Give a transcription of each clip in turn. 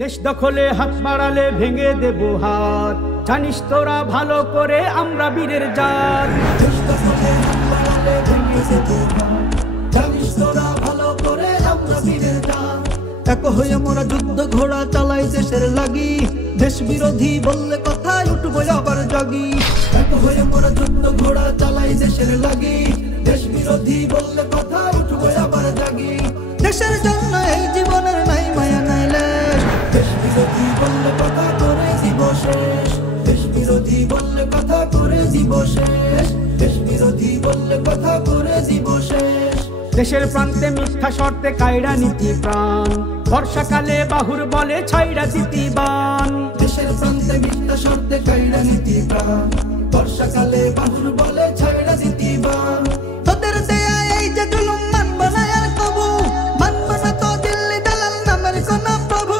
দেশ দখলে হাত বাড়ালে ভেঙে দেব হাত, জানিস তোরা ভালো করে আমরা বীরের জাত। দেশ দখলে হাত বাড়ালে ভেঙে দেব হাত, জানিস তোরা ভালো করে আমরা বীরের জাত। এক হয়ে মোরা যুদ্ধ ঘোড়া চালাই দেশের লাগি, দেশ বিরোধী বললে কথা উঠবো আবার জাগি। এক হয়ে মোরা যুদ্ধ ঘোড়া চালাই দেশের লাগি, দেশ বিরোধী বললে কথা উঠবো আবার জাগি। দেশের জন্য এই জীবনের নাই মায়া নাই লেশ, দেশ বিরোধী বললে কথা করে জীব শেষ। দেশ বিরোধী বললে কথা করে জীব শেষ, দেশ বিরোধী বললে কথা করে জীব শেষ। দেশের প্রান্তে মিথ্যা শর্তে কায়রা নীতি প্রাণ, বর্ষাকালে বাহুর বলে ছাইরা দিতি বান। দেশের প্রান্তে মিথ্যা শর্তে কায়রা নীতি প্রাণ, বর্ষাকালে বাহুর বলে ছাইরা দিতি বান। তোদের দেয়া এই যে জুলুম মানব না আর কবু, মানব না তো দিল্লি দালাল নামের কোন প্রভু।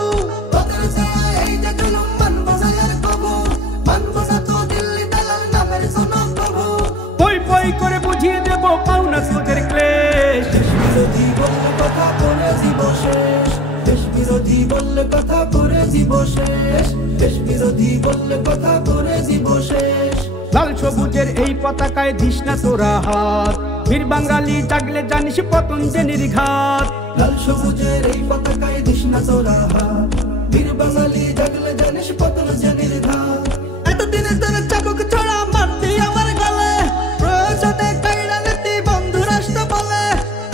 তোদের দেয়া এই যে জুলুম মানব না আর কবু, মানব না তো দিল্লি দালাল নামের কোন প্রভু। পই পই করে বুঝিয়ে দেব পাওনা তোদের ক্লেশ। দেশ বিরোধী বললে কথা করে জীব শেষ, দেশ বিরোধী বললে কথা করে জীব শেষ। দেশ বিরোধী বললে কথা করে জীব শেষ। লাল সবুজের এই পতাকায় দিস না তোরা হাত, বীর বাঙালি জাগলে জানিস পতঞ্জলির ঘাত। লাল সবুজের এই পতাকায় দিস না তোরা হাত, বীর বাঙালি জাগলে জানিস পতঞ্জলির ঘাত। এতদিনে তোরা চাবুক ছড়া মারতি আমার গলে, প্রয়োজনে কায়রা নীতি বন্ধু রাষ্ট্র বলে।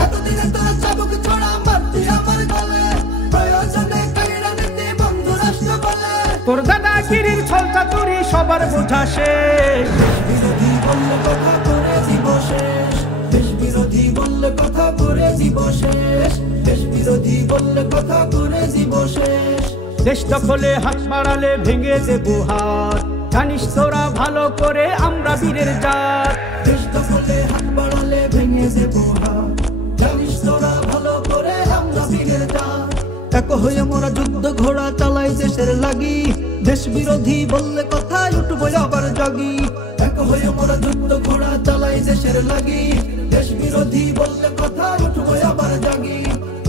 এতদিনে তোরা চাবুক ছড়া মারতি আমার গলে, প্রয়োজনে কায়রা নীতি বন্ধু রাষ্ট্র বলে। তোর দাদাগিরির ছলচাতুরি সবার বোঝা শেষ। দেশ বিরোধী বললে কথা করে জীব শেষ, দেশ বিরোধী বললে কথা করে জীব শেষ। দেশ বিরোধী বললে কথা করে জীব শেষ। দেশ দখলে হাত বাড়ালে ভেঙে দেব হাত, জানিস তোরা ভালো করে আমরা বীরের জাত। দেশ দখলে হাত বাড়ালে ভেঙে দেব হাত, জানিস তোরা ভালো করে আমরা বীরের জাত। এক হয়ে মোরা যুদ্ধ ঘোড়া চালাই দেশের লাগি, দেশ বিরোধী বললে কথা উঠবো আবার জাগি। এক হয়ে মোরা যুদ্ধ ঘোড়া চালাই দেশের লাগি, দেশ বিরোধী বললে কথা উঠবো আবার জাগি।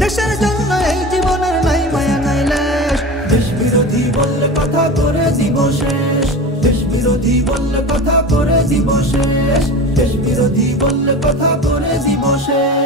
দেশের জন্য এই জীবনের নাই মায়া নাই লেশ, দেশ বিরোধী বললে কথা করে জীব শেষ। দেশ বিরোধী বললে কথা করে জীব শেষ, দেশ বিরোধী বললে কথা করে জীব শেষ।